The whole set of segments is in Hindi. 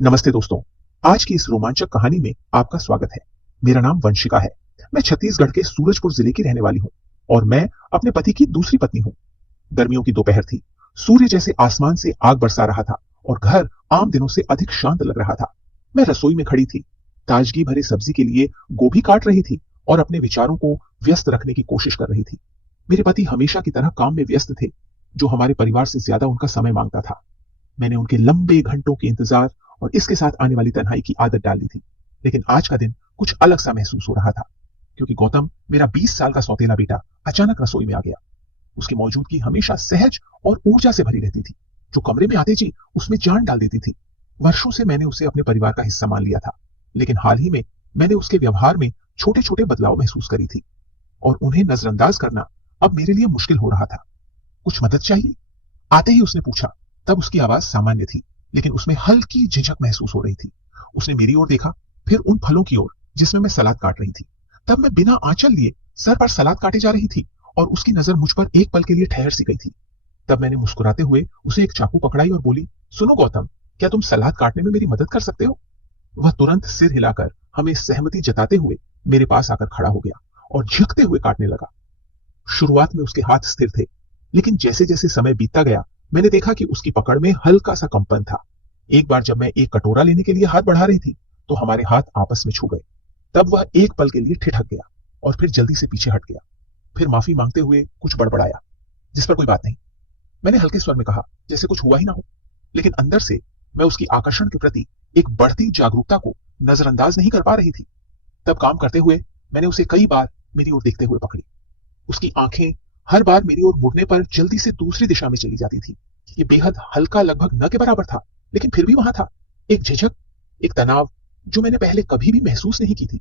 नमस्ते दोस्तों। आज की इस रोमांचक कहानी में आपका स्वागत है। मेरा नाम वंशिका है। मैं छत्तीसगढ़ के सूरजपुर जिले की रहने वाली हूँ और मैं अपने पति की दूसरी पत्नी हूँ। गर्मियों की दोपहर थी। सूर्य जैसे आसमान से आग बरसा रहा था और घर आम दिनों से अधिक शांत लग रहा था। मैं रसोई में खड़ी थी, ताजगी भरे सब्जी के लिए गोभी काट रही थी और अपने विचारों को व्यस्त रखने की कोशिश कर रही थी। मेरे पति हमेशा की तरह काम में व्यस्त थे, जो हमारे परिवार से ज्यादा उनका समय मांगता था। मैंने उनके लंबे घंटों के इंतजार और इसके साथ आने वाली तन्हाई की आदत डाल दी थी। लेकिन आज का दिन कुछ अलग सा महसूस हो रहा था, क्योंकि गौतम, मेरा 20 साल का सौतेला बेटा, अचानक रसोई में आ गया। उसकी मौजूदगी हमेशा सहज और ऊर्जा से भरी रहती थी, जो कमरे में आते जी उसमें जान डाल देती थी। वर्षों से मैंने उसे अपने परिवार का हिस्सा मान लिया था, लेकिन हाल ही में मैंने उसके व्यवहार में छोटे छोटे बदलाव महसूस करी थी और उन्हें नजरअंदाज करना अब मेरे लिए मुश्किल हो रहा था। कुछ मदद चाहिए? आते ही उसने पूछा। तब उसकी आवाज सामान्य थी, लेकिन उसमें हल्की झिझक महसूस हो रही थी। उसने मेरी ओर देखा, फिर उन फलों की ओर जिसमें मैं सलाद काट रही थी। तब मैं बिना आंचल लिए सर पर सलाद काटे जा रही थी और उसकी नजर मुझ पर एक पल के लिए ठहर सी गई थी। तब मैंने मुस्कुराते हुए उसे एक चाकू पकड़ाई और बोली, सुनो गौतम, क्या तुम सलाद काटने में मेरी मदद कर सकते हो? वह तुरंत सिर हिलाकर हमें सहमति जताते हुए मेरे पास आकर खड़ा हो गया और झुकते हुए काटने लगा। शुरुआत में उसके हाथ स्थिर थे, लेकिन जैसे जैसे समय बीतता गया मैंने देखा कि उसकी पकड़ में हल्का सा कंपन था। एक बार जब मैं एक कटोरा लेने के लिए हाथ बढ़ा रही थी, तो हमारे हाथ आपस में छू गए। तब वह एक पल के लिए ठिठक गया और फिर जल्दी से पीछे हट गया। फिर माफी मांगते हुए कुछ बड़बड़ाया, जिस पर कोई बात नहीं, मैंने हल्के स्वर में कहा, जैसे कुछ हुआ ही ना हो। लेकिन अंदर से मैं उसकी आकर्षण के प्रति एक बढ़ती जागरूकता को नजरअंदाज नहीं कर पा रही थी। तब काम करते हुए मैंने उसे कई बार मेरी ओर देखते हुए पकड़ी। उसकी आंखें हर बार मेरी ओर मुड़ने पर जल्दी से दूसरी दिशा में चली जाती थी। ये बेहद हल्का, लगभग न के बराबर था, लेकिन फिर भी वहां था। एक झिझक, एक तनाव, जो मैंने पहले कभी भी महसूस नहीं की थी,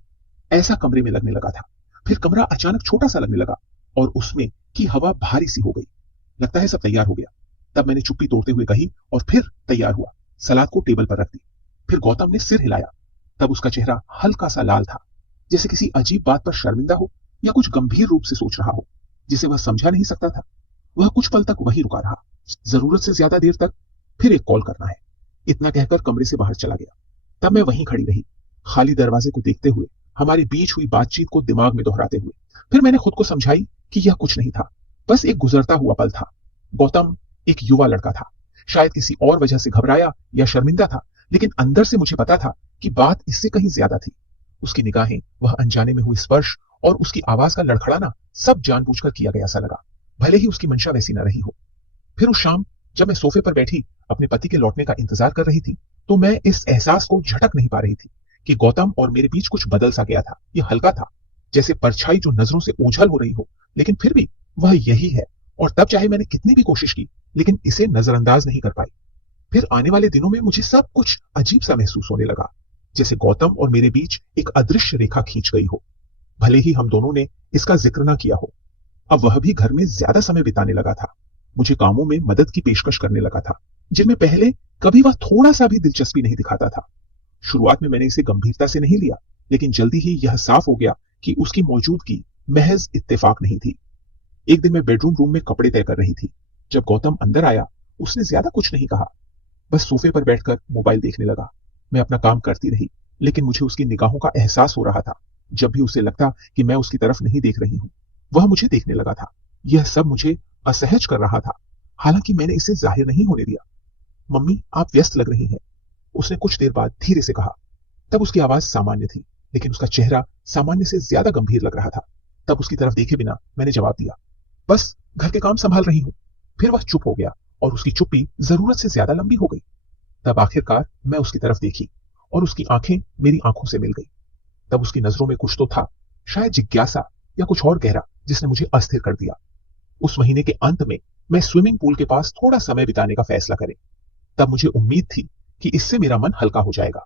ऐसा कमरे में लगने लगा था। फिर कमरा अचानक छोटा सा लगने लगा और उसमें की हवा भारी सी हो गई। लगता है सब तैयार हो गया। तब मैंने चुप्पी तोड़ते हुए कही और फिर तैयार हुआ। सलाद को टेबल पर रख दी। फिर गौतम ने सिर हिलाया। तब उसका चेहरा हल्का सा लाल था, जैसे किसी अजीब बात पर शर्मिंदा हो या कुछ गंभीर रूप से सोच रहा हो जिसे वह समझा नहीं सकता था। वह कुछ पल तक वहीं रुका रहा, जरूरत से ज्यादा देर तक। फिर एक कॉल करना है, इतना कहकर कमरे से बाहर चला गया। तब मैं वहीं खड़ी रही, खाली दरवाजे को देखते हुए, हमारे बीच हुई बातचीत को दिमाग में दोहराते हुए। फिर मैंने खुद को समझाई कि यह कुछ नहीं था, बस एक गुजरता हुआ पल था। गौतम एक युवा लड़का था, शायद किसी और वजह से घबराया या शर्मिंदा था, लेकिन अंदर से मुझे पता था कि बात इससे कहीं ज्यादा थी। उसकी निगाहें, वह अनजाने में हुई स्पर्श और उसकी आवाज का लड़खड़ाना सब जानबूझकर किया गया सा लगा, भले ही उसकी मंशा वैसी न रही हो। फिर उस शाम जब मैं सोफे पर बैठी अपने पति के लौटने का इंतजार कर रही थी, तो मैं इस एहसास को झटक नहीं पा रही थी कि गौतम और मेरे बीच कुछ बदल सा गया था। यह हल्का था, जैसे परछाई जो नजरों से ओझल हो रही हो, लेकिन फिर भी वह यही है। और तब चाहे मैंने कितनी भी कोशिश की, लेकिन इसे नजरअंदाज नहीं कर पाई। फिर आने वाले दिनों में मुझे सब कुछ अजीब सा महसूस होने लगा, जैसे गौतम और मेरे बीच एक अदृश्य रेखा खींच गई हो। भले ही हम दोनों ने इसका जिक्र ना किया हो। अब वह भी घर में ज्यादा समय बिताने लगा था, मुझे कामों में मदद की पेशकश करने लगा था, जिनमें पहले कभी वह थोड़ा सा भी दिलचस्पी नहीं दिखाता था। शुरुआत में मैंने इसे गंभीरता से नहीं लिया, लेकिन जल्दी ही यह साफ हो गया कि उसकी मौजूदगी महज इत्तेफाक नहीं थी। एक दिन मैं बेडरूम रूम में कपड़े तय कर रही थी। जब गौतम अंदर आया, उसने ज्यादा कुछ नहीं कहा, बस सोफे पर बैठकर मोबाइल देखने लगा। मैं अपना काम करती रही, लेकिन मुझे उसकी निगाहों का एहसास हो रहा था। जब भी उसे लगता कि मैं उसकी तरफ नहीं देख रही हूं, वह मुझे देखने लगा था। यह सब मुझे असहज कर रहा था, हालांकि मैंने इसे जाहिर नहीं होने दिया। मम्मी, आप व्यस्त लग रही हैं, उसने कुछ देर बाद धीरे से कहा। तब उसकी आवाज सामान्य थी, लेकिन उसका चेहरा सामान्य से ज्यादा गंभीर लग रहा था। तब उसकी तरफ देखे बिना मैंने जवाब दिया, बस घर के काम संभाल रही हूं। फिर वह चुप हो गया और उसकी चुप्पी जरूरत से ज्यादा लंबी हो गई। तब आखिरकार मैं उसकी तरफ देखी और उसकी आंखें मेरी आंखों से मिल गई। तब उसकी नजरों में कुछ तो था, शायद जिज्ञासा या कुछ और गहरा, जिसने मुझे अस्थिर कर दिया। उस महीने के अंत में मैं स्विमिंग पूल के पास थोड़ा समय बिताने का फैसला करें। तब मुझे उम्मीद थी कि इससे मेरा मन हल्का हो जाएगा।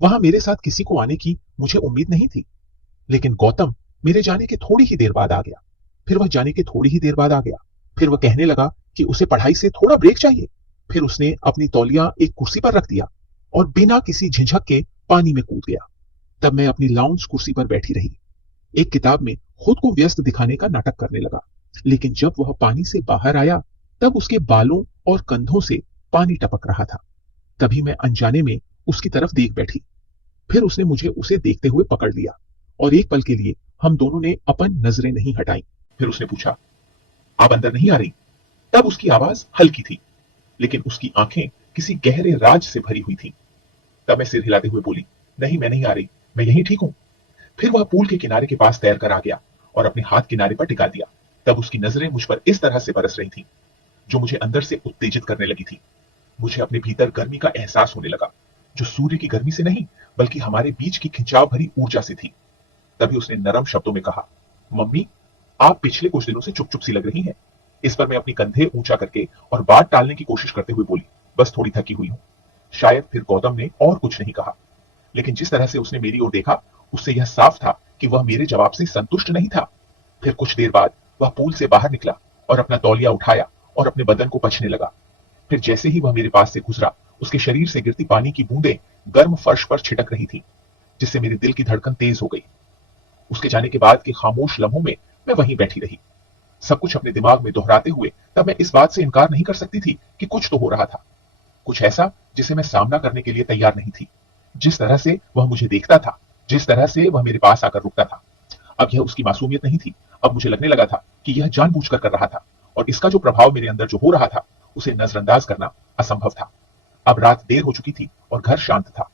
वहां मेरे साथ किसी को आने की मुझे उम्मीद नहीं थी, लेकिन गौतम मेरे जाने के थोड़ी ही देर बाद आ गया। फिर वह जाने के थोड़ी ही देर बाद आ गया। फिर वह कहने लगा कि उसे पढ़ाई से थोड़ा ब्रेक चाहिए। फिर उसने अपनी तौलिया एक कुर्सी पर रख दिया और बिना किसी झिझक के पानी में कूद गया। तब मैं अपनी लाउंज कुर्सी पर बैठी रही, एक किताब में खुद को व्यस्त दिखाने का नाटक करने लगा। लेकिन जब वह पानी से बाहर आया, तब उसके बालों और कंधों से पानी टपक रहा था। तभी मैं अनजाने में उसकी तरफ देख बैठी। फिर उसने मुझे उसे देखते हुए पकड़ लिया और एक पल के लिए हम दोनों ने अपन नजरें नहीं हटाई। फिर उसने पूछा, आप अंदर नहीं आ रही? तब उसकी आवाज हल्की थी, लेकिन उसकी आंखें किसी गहरे राज से भरी हुई थी। तब मैं सिर हिलाते हुए बोली, नहीं मैं नहीं आ रही, मैं यहीं ठीक हूं। फिर वह पूल के किनारे के पास तैर कर आ गया और अपने हाथ किनारे पर टिका दिया। तब उसकी नजरें मुझ पर इस तरह से बरस रही थी जो मुझे अंदर से उत्तेजित करने लगी थी। मुझे अपने भीतर गर्मी का एहसास होने लगा, जो सूर्य की गर्मी से नहीं बल्कि हमारे बीच की खिंचाव भरी ऊर्जा से थी। तभी उसने नरम शब्दों में कहा, मम्मी, आप पिछले कुछ दिनों से चुप चुप सी लग रही हैं। इस पर मैं अपनी कंधे ऊंचा करके और बात टालने की कोशिश करते हुए बोली, बस थोड़ी थकी हुई हूं। शायद फिर गौतम ने और कुछ नहीं कहा, लेकिन जिस तरह से उसने मेरी ओर देखा उससे यह साफ था कि वह मेरे जवाब से संतुष्ट नहीं था। फिर कुछ देर बाद वह पूल से बाहर निकला और अपना तौलिया उठाया और अपने बदन को पछने लगा। फिर जैसे ही वह मेरे पास से गुजरा, उसके शरीर से गिरती पानी की बूंदें गर्म फर्श पर छिटक रही थी, जिससे मेरे दिल की धड़कन तेज हो गई। उसके जाने के बाद के खामोश लम्हों में मैं वहीं बैठी रही, सब कुछ अपने दिमाग में दोहराते हुए। तब मैं इस बात से इनकार नहीं कर सकती थी कि कुछ तो हो रहा था, कुछ ऐसा जिसे मैं सामना करने के लिए तैयार नहीं थी। जिस तरह से वह मुझे देखता था, जिस तरह से वह मेरे पास आकर रुकता था, अब यह उसकी मासूमियत नहीं थी। अब मुझे लगने लगा था कि यह जानबूझकर कर रहा था और इसका जो प्रभाव मेरे अंदर जो हो रहा था उसे नजरअंदाज करना असंभव था। अब रात देर हो चुकी थी और घर शांत था।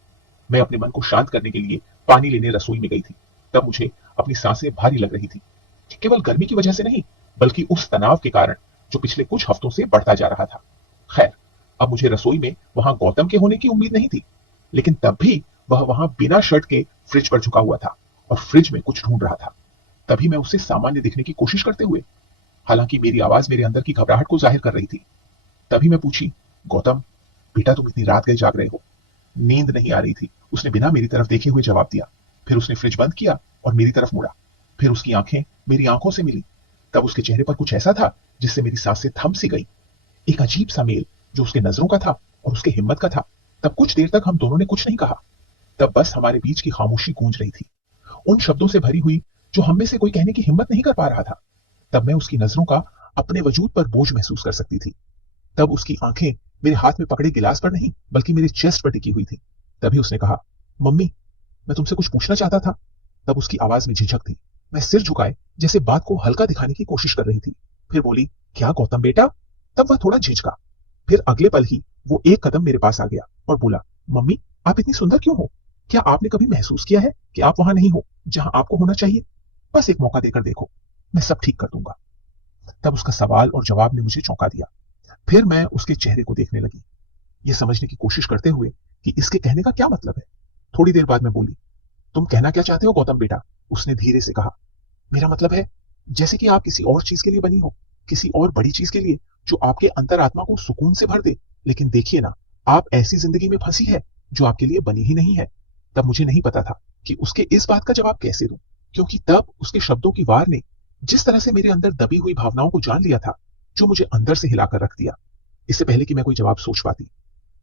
मैं अपने मन को शांत करने के लिए पानी लेने रसोई में गई थी। तब मुझे अपनी सांसें भारी लग रही थी, केवल गर्मी की वजह से नहीं बल्कि उस तनाव के कारण जो पिछले कुछ हफ्तों से बढ़ता जा रहा था। खैर, अब मुझे रसोई में वहां गौतम के होने की उम्मीद नहीं थी, लेकिन तब भी वह वहां बिना शर्ट के फ्रिज पर झुका हुआ था और फ्रिज में कुछ ढूंढ रहा था। तभी मैं उससे सामान्य दिखने की कोशिश करते हुए, हालांकि मेरी आवाज मेरे अंदर की घबराहट को जाहिर कर रही थी, तभी मैं पूछी, गौतम बेटा, तुम इतनी रात गए जाग रहे हो? नींद नहीं आ रही थी, उसने बिना मेरी तरफ देखे हुए जवाब दिया। फिर उसने फ्रिज बंद किया और मेरी तरफ मुड़ा। फिर उसकी आंखें मेरी आंखों से मिली। तब उसके चेहरे पर कुछ ऐसा था जिससे मेरी सांसें थम सी गई। एक अजीब सा मेल जो उसके नजरों का था और उसके हिम्मत का था। तब कुछ देर तक हम दोनों ने कुछ नहीं कहा। तब बस हमारे बीच की खामोशी गूंज रही थी, उन शब्दों से भरी हुई जो हम में से कोई कहने की हिम्मत नहीं कर पा रहा था। तब मैं उसकी नजरों का अपने वजूद पर बोझ महसूस कर सकती थी। तब उसकी आंखें मेरे हाथ में पकड़े गिलास पर नहीं बल्कि मेरे चेस्ट पर टिकी हुई थी। तभी उसने कहा, मम्मी, मैं तुमसे कुछ पूछना चाहता था। तब उसकी आवाज में झिझक थी। मैं सिर झुकाए जैसे बात को हल्का दिखाने की कोशिश कर रही थी। फिर बोली, क्या गौतम बेटा? तब वह थोड़ा झिझका। फिर अगले पल ही वो एक कदम मेरे पास आ गया और बोला, मम्मी, आप इतनी सुंदर क्यों हो? क्या आपने कभी महसूस किया है कि आप वहां नहीं हो जहां आपको होना चाहिए? बस एक मौका देकर देखो, मैं सब ठीक कर दूंगा। तब उसका सवाल और जवाब ने मुझे चौंका दिया। फिर मैं उसके चेहरे को देखने लगी, यह समझने की कोशिश करते हुए कि इसके कहने का क्या मतलब है। थोड़ी देर बाद मैं बोली, तुम कहना क्या चाहते हो गौतम बेटा? उसने धीरे से कहा, मेरा मतलब है जैसे कि आप किसी और चीज के लिए बनी हो, किसी और बड़ी चीज के लिए जो आपके अंतरात्मा को सुकून से भर दे। लेकिन देखिए ना, आप ऐसी जिंदगी में फंसी है जो आपके लिए बनी ही नहीं है। तब मुझे नहीं पता था कि उसके इस बात का जवाब कैसे दूं, क्योंकि तब उसके शब्दों की वार ने जिस तरह से मेरे अंदर दबी हुई भावनाओं को जान लिया था, जो मुझे अंदर से हिलाकर रख दिया। इससे पहले कि मैं कोई जवाब सोच पाती,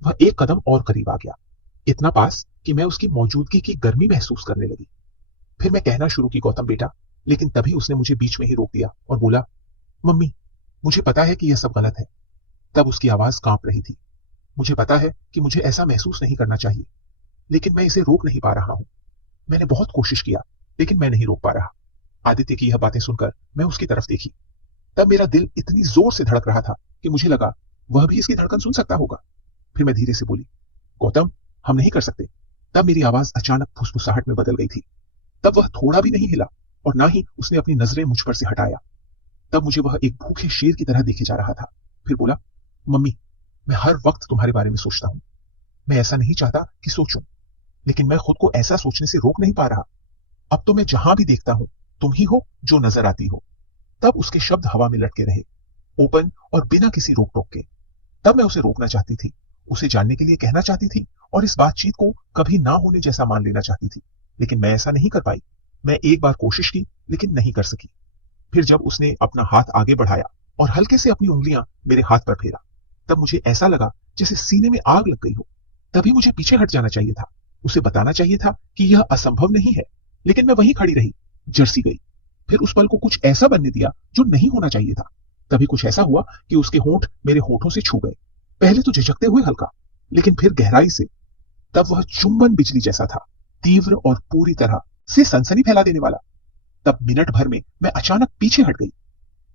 वह एक कदम और करीब आ गया, इतना पास कि मैं उसकी मौजूदगी की गर्मी महसूस करने लगी। फिर मैं कहना शुरू की, गौतम बेटा, लेकिन तभी उसने मुझे बीच में ही रोक दिया और बोला, मम्मी, मुझे पता है कि यह सब गलत है। तब उसकी आवाज कांप रही थी। मुझे पता है कि मुझे ऐसा महसूस नहीं करना चाहिए, लेकिन मैं इसे रोक नहीं पा रहा हूं। मैंने बहुत कोशिश किया, लेकिन मैं नहीं रोक पा रहा। आदित्य की यह बातें सुनकर मैं उसकी तरफ देखी। तब मेरा दिल इतनी जोर से धड़क रहा था कि मुझे लगा वह भी इसकी धड़कन सुन सकता होगा। फिर मैं धीरे से बोली, गौतम, हम नहीं कर सकते। तब मेरी आवाज अचानक फुसफुसाहट में बदल गई थी। तब वह थोड़ा भी नहीं हिला और ना ही उसने अपनी नजरें मुझ पर से हटाया। तब मुझे वह एक भूखे शेर की तरह देखे जा रहा था। फिर बोला, मम्मी, मैं हर वक्त तुम्हारे बारे में सोचता हूं। मैं ऐसा नहीं चाहता कि सोचूं, लेकिन मैं खुद को ऐसा सोचने से रोक नहीं पा रहा। अब तो मैं जहां भी देखता हूं, तुम ही हो जो नजर आती हो। तब उसके शब्द हवा में लटके रहे, ओपन और बिना किसी रोक टोक के। तब मैं उसे रोकना चाहती थी, उसे जानने के लिए कहना चाहती थी और इस बातचीत को कभी ना होने जैसा मान लेना चाहती थी, लेकिन मैं ऐसा नहीं कर पाई। मैं एक बार कोशिश की, लेकिन नहीं कर सकी। फिर जब उसने अपना हाथ आगे बढ़ाया और हल्के से अपनी उंगलियां मेरे हाथ पर फेरा, तब मुझे ऐसा लगा जैसे सीने में आग लग गई हो। तभी मुझे पीछे हट जाना चाहिए था, उसे बताना चाहिए था कि यह असंभव नहीं है, लेकिन मैं वहीं खड़ी रही, जर्सी गई। फिर उस पल को कुछ ऐसा बनने दिया जो नहीं होना चाहिए था। तभी कुछ ऐसा हुआ कि उसके होंठ मेरे होठों से छू गए, पहले तो झिझकते हुए हल्का, लेकिन फिर गहराई से। तब वह चुंबन बिजली जैसा था, तीव्र और पूरी तरह से सनसनी फैला देने वाला। तब मिनट भर में मैं अचानक पीछे हट गई।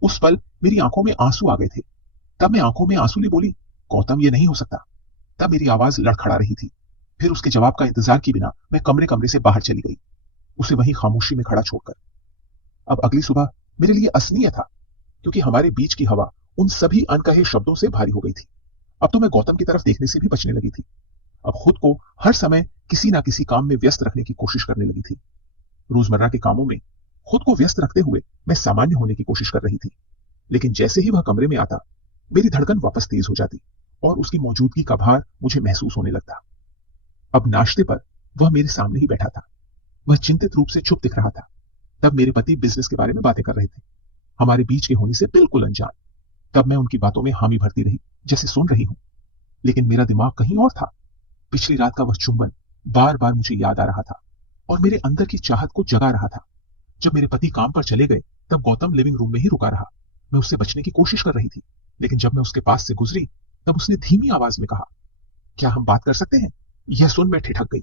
उस पल मेरी आंखों में आंसू आ गए थे। तब मैं आंखों में आंसू लिए बोली, गौतम, ये नहीं हो सकता। तब मेरी आवाज लड़खड़ा रही थी। फिर उसके जवाब का इंतजार किए बिना मैं कमरे कमरे से बाहर चली गई, उसे वहीं खामोशी में खड़ा छोड़कर। अब अगली सुबह मेरे लिए असनीय था, क्योंकि हमारे बीच की हवा उन सभी अनकहे शब्दों से भारी हो गई थी। अब तो मैं गौतम की तरफ देखने से भी बचने लगी थी। अब खुद को हर समय किसी ना किसी काम में व्यस्त रखने की कोशिश करने लगी थी। रोजमर्रा के कामों में खुद को व्यस्त रखते हुए मैं सामान्य होने की कोशिश कर रही थी। लेकिन जैसे ही वह कमरे में आता, मेरी धड़कन वापस तेज हो जाती और उसकी मौजूदगी का भार मुझे महसूस होने लगता। अब नाश्ते पर वह मेरे सामने ही बैठा था। वह चिंतित रूप से चुप दिख रहा था। तब मेरे पति बिजनेस के बारे में बातें कर रहे थे, हमारे बीच के होने से बिल्कुल अनजान। तब मैं उनकी बातों में हामी भरती रही, जैसे सुन रही हूं, लेकिन मेरा दिमाग कहीं और था। पिछली रात का वह चुंबन बार बार मुझे याद आ रहा था और मेरे अंदर की चाहत को जगा रहा था। जब मेरे पति काम पर चले गए, तब गौतम लिविंग रूम में ही रुका रहा। मैं उससे बचने की कोशिश कर रही थी, लेकिन जब मैं उसके पास से गुजरी, तब उसने धीमी आवाज में कहा, क्या हम बात कर सकते हैं? यह सुन मैं ठिठक गई।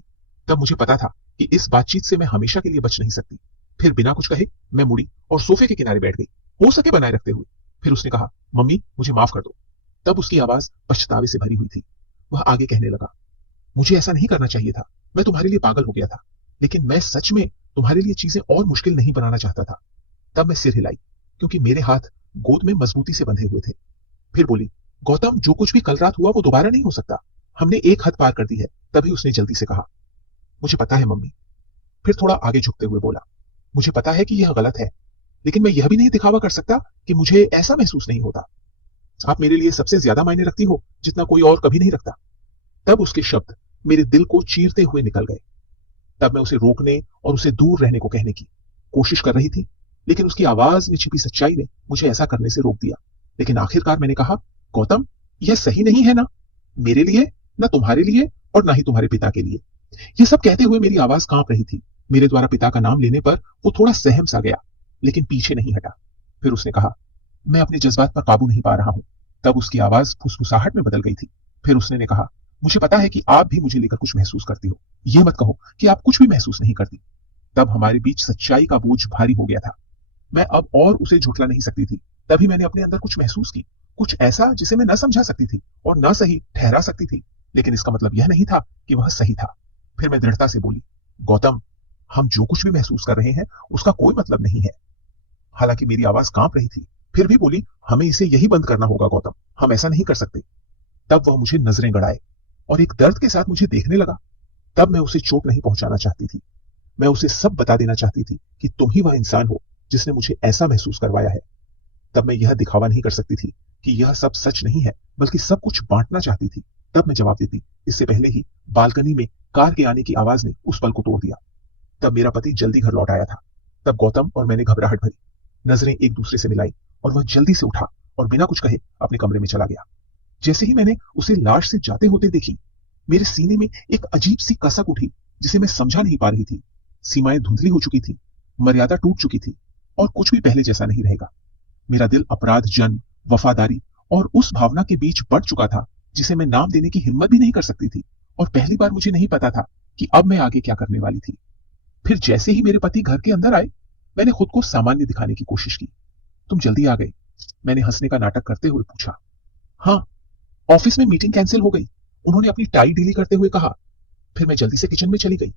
तब मुझे पता था कि इस बातचीत से मैं हमेशा के लिए बच नहीं सकती। फिर बिना कुछ कहे मैं मुड़ी और सोफे के किनारे बैठ गई, हो सके बनाए रखते हुए। फिर उसने कहा, मम्मी, मुझे माफ कर दो। तब उसकी आवाज पछतावे से भरी हुई थी। वह आगे कहने लगा, मुझे ऐसा नहीं करना चाहिए था। मैं तुम्हारे लिए पागल हो गया था, लेकिन मैं सच में तुम्हारे लिए चीजें और मुश्किल नहीं बनाना चाहता था। तब मैं सिर हिलाई, क्योंकि मेरे हाथ गोद में मजबूती से बंधे हुए थे। फिर बोली, गौतम, जो कुछ भी कल रात हुआ वो दोबारा नहीं हो सकता। हमने एक हद पार कर दी है। तभी उसने जल्दी से कहा, मुझे पता है मम्मी। फिर थोड़ा आगे झुकते हुए बोला, मुझे पता है कि यह गलत है, लेकिन मैं यह भी नहीं दिखावा कर सकता कि मुझे ऐसा महसूस नहीं होता। आप मेरे लिए सबसे ज्यादा मायने रखती हो, जितना कोई और कभी नहीं रखता। तब उसके शब्द मेरे दिल को चीरते हुए निकल गए। तब मैं उसे रोकने और उसे दूर रहने को कहने की कोशिश कर रही थी, लेकिन उसकी आवाज में छिपी सच्चाई ने मुझे ऐसा करने से रोक दिया। लेकिन आखिरकार मैंने कहा, गौतम, यह सही नहीं है ना, मेरे लिए, ना तुम्हारे लिए, और ना ही तुम्हारे पिता के लिए। यह सब कहते हुए मेरी आवाज कांप रही थी। मेरे द्वारा पिता का नाम लेने पर वो थोड़ा सहम सा गया, लेकिन पीछे नहीं हटा। फिर उसने कहा, मैं अपने जज्बात पर काबू नहीं पा रहा हूं। तब उसकी आवाज फुसफुसाहट में बदल गई थी। फिर उसने ने कहा, मुझे पता है कि आप भी मुझे लेकर कुछ महसूस करती हो। यह मत कहो कि आप कुछ भी महसूस नहीं करती। तब हमारे बीच सच्चाई का बोझ भारी हो गया था। मैं अब और उसे झुठला नहीं सकती थी। तभी मैंने अपने अंदर कुछ महसूस की, कुछ ऐसा जिसे मैं न समझा सकती थी और न सही ठहरा सकती थी, लेकिन इसका मतलब यह नहीं था कि वह सही था। फिर मैं दृढ़ता से बोली, गौतम, हम जो कुछ भी महसूस कर रहे हैं उसका कोई मतलब नहीं है। हालांकि मेरी आवाज कांप रही थी, फिर भी बोली, हमें इसे यही बंद करना होगा गौतम, हम ऐसा नहीं कर सकते। तब वह मुझे नजरें गड़ाए और एक दर्द के साथ मुझे देखने लगा। तब मैं उसे चोट नहीं पहुंचाना चाहती थी। मैं उसे सब बता देना चाहती थी कि तुम ही वह इंसान हो जिसने मुझे ऐसा महसूस करवाया है। तब मैं यह दिखावा नहीं कर सकती थी कि यह सब सच नहीं है, बल्कि सब कुछ बांटना चाहती थी। तब मैं जवाब देती, इससे पहले ही बालकनी में कार के आने की आवाज ने उस पल को तोड़ दिया। तब मेरा पति जल्दी घर लौट आया था। तब गौतम और मैंने घबराहट भरी नजरें एक दूसरे से मिलाई और वह जल्दी से उठा और बिना कुछ कहे अपने कमरे में चला गया। जैसे ही मैंने उसे लाश से जाते होते देखी, मेरे सीने में एक अजीब सी कसक उठी, जिसे मैं समझा नहीं पा रही थी। सीमाएं धुंधली हो चुकी थी, मर्यादा टूट चुकी थी और कुछ भी पहले जैसा नहीं रहेगा। मेरा दिल अपराध, जन्म, वफादारी और उस भावना के बीच बढ़ चुका था जिसे मैं नाम देने की हिम्मत भी नहीं कर सकती थी। और पहली बार मुझे नहीं पता था कि अब मैं आगे क्या करने वाली थी। फिर जैसे ही मेरे पति घर के अंदर आए, मैंने खुद को सामान्य दिखाने की कोशिश की। तुम जल्दी आ गए, मैंने हंसने का नाटक करते हुए पूछा। हाँ, ऑफिस में मीटिंग कैंसिल हो गई, उन्होंने अपनी टाई ढीली करते हुए कहा। फिर मैं जल्दी से किचन में चली गई,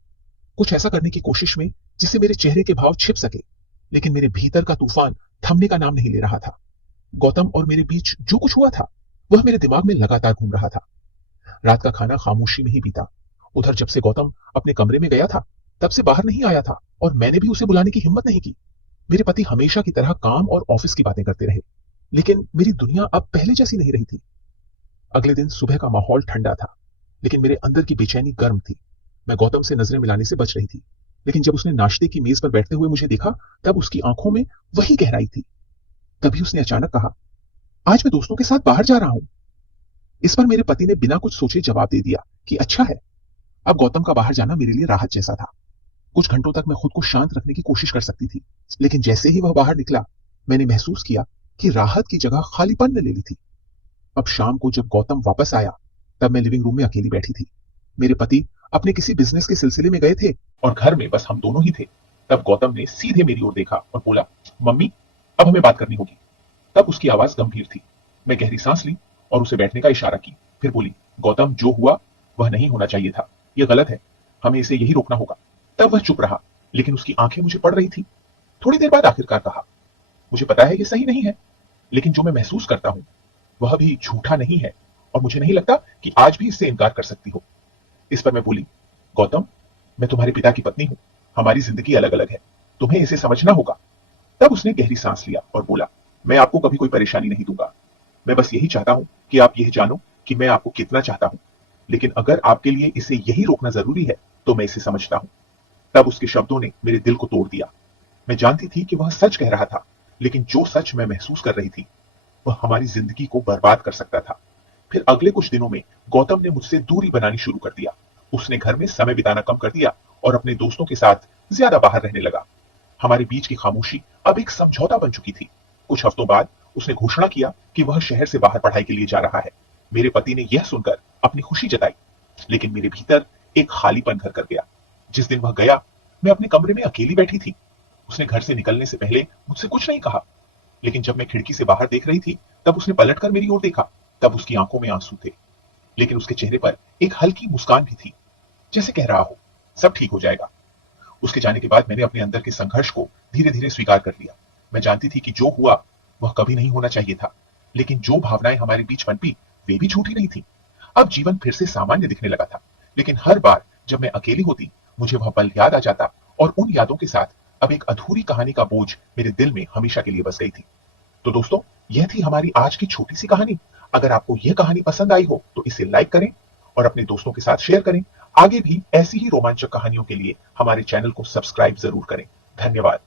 कुछ ऐसा करने की कोशिश में जिससे मेरे चेहरे के भाव छिप सके, लेकिन मेरे भीतर का तूफान थमने का नाम नहीं ले रहा था। गौतम और मेरे बीच जो कुछ हुआ था वह मेरे दिमाग में लगातार घूम रहा था। रात का खाना खामोशी में ही बीता। उधर जब से गौतम अपने कमरे में गया था, तब से बाहर नहीं आया था और मैंने भी उसे बुलाने की हिम्मत नहीं की। मेरे पति हमेशा की तरह काम और ऑफिस की बातें करते रहे, लेकिन मेरी दुनिया अब पहले जैसी नहीं रही थी। अगले दिन सुबह का माहौल ठंडा था, लेकिन मेरे अंदर की बेचैनी गर्म थी। मैं गौतम से नजरें मिलाने से बच रही थी, लेकिन जब उसने नाश्ते की मेज पर बैठते हुए मुझे देखा, तब उसकी आंखों में वही गहराई थी। तभी उसने अचानक कहा, आज मैं दोस्तों के साथ बाहर जा रहा हूं। इस पर मेरे पति ने बिना कुछ सोचे जवाब दे दिया कि अच्छा है। अब गौतम का बाहर जाना मेरे लिए राहत जैसा था। कुछ घंटों तक मैं खुद को शांत रखने की कोशिश कर सकती थी, लेकिन जैसे ही वह बाहर निकला, मैंने महसूस किया कि राहत की जगह खालीपन ने ले ली थी। अब शाम को जब गौतम वापस आया, तब मैं लिविंग रूम में अकेली बैठी थी। मेरे पति अपने किसी बिजनेस के सिलसिले में गए थे और घर में बस हम दोनों ही थे। तब गौतम ने सीधे मेरी ओर देखा और बोला, मम्मी, अब हमें बात करनी होगी। तब उसकी आवाज गंभीर थी। मैं गहरी सांस ली और उसे बैठने का इशारा की। फिर बोली, गौतम, जो हुआ वह नहीं होना चाहिए था। यह गलत है, हमें इसे यही रोकना होगा। तब वह चुप रहा, लेकिन उसकी आंखें मुझे पड़ रही थी। थोड़ी देर बाद आखिरकार कहा, मुझे पता है यह सही नहीं है, लेकिन जो मैं महसूस करता हूं वह भी झूठा नहीं है, और मुझे नहीं लगता कि आज भी इससे इनकार कर सकती हो। इस पर मैं बोली, गौतम, मैं तुम्हारे पिता की पत्नी हूं, हमारी जिंदगी अलग अलग है, तुम्हें इसे समझना होगा। तब उसने गहरी सांस लिया और बोला, मैं आपको कभी कोई परेशानी नहीं दूंगा। मैं बस यही चाहता हूं कि आप यह जानो कि मैं आपको कितना चाहता हूं, लेकिन अगर आपके लिए इसे यही रोकना जरूरी है तो मैं इसे समझता हूं। तब उसके शब्दों ने मेरे दिल को तोड़ दिया। मैं जानती थी कि वह सच कह रहा था, लेकिन जो सच मैं महसूस कर रही थी वह हमारी जिंदगी को बर्बाद कर सकता था। फिर अगले कुछ दिनों में गौतम ने मुझसे दूरी बनानी शुरू कर दिया। उसने घर में समय बिताना कम कर दिया और अपने दोस्तों के साथ ज्यादा बाहर रहने लगा। हमारे बीच की खामोशी अब एक समझौता बन चुकी थी। कुछ हफ्तों बाद उसने घोषणा किया कि वह शहर से बाहर पढ़ाई के लिए जा रहा है। मेरे पति ने यह सुनकर अपनी खुशी जताई, लेकिन मेरे भीतर एक खालीपन घर कर गया। जिस दिन वह गया, मैं अपने कमरे में अकेली बैठी थी। उसने घर से निकलने से पहले मुझसे कुछ नहीं कहा, लेकिन जब मैं खिड़की से बाहर देख रही थी तब उसने पलटकर मेरी ओर देखा। तब उसकी आंखों में आंसू थे, लेकिन उसके चेहरे पर एक हल्की मुस्कान भी थी, जैसे कह रहा हो, सब ठीक हो जाएगा। उसके जाने के बाद मैंने अपने अंदर के संघर्ष को धीरे धीरे स्वीकार कर लिया। मैं जानती थी कि जो हुआ वह कभी नहीं होना चाहिए था, लेकिन जो भावनाएं हमारे बीच पनपी वे भी झूठी नहीं थी। अब जीवन फिर से सामान्य दिखने लगा था, लेकिन हर बार जब मैं अकेली होती मुझे वह पल याद आ जाता, और उन यादों के साथ अब एक अधूरी कहानी का बोझ मेरे दिल में हमेशा के लिए बस गई थी। तो दोस्तों, यह थी हमारी आज की छोटी सी कहानी। अगर आपको यह कहानी पसंद आई हो तो इसे लाइक करें और अपने दोस्तों के साथ शेयर करें। आगे भी ऐसी ही रोमांचक कहानियों के लिए हमारे चैनल को सब्सक्राइब जरूर करें। धन्यवाद।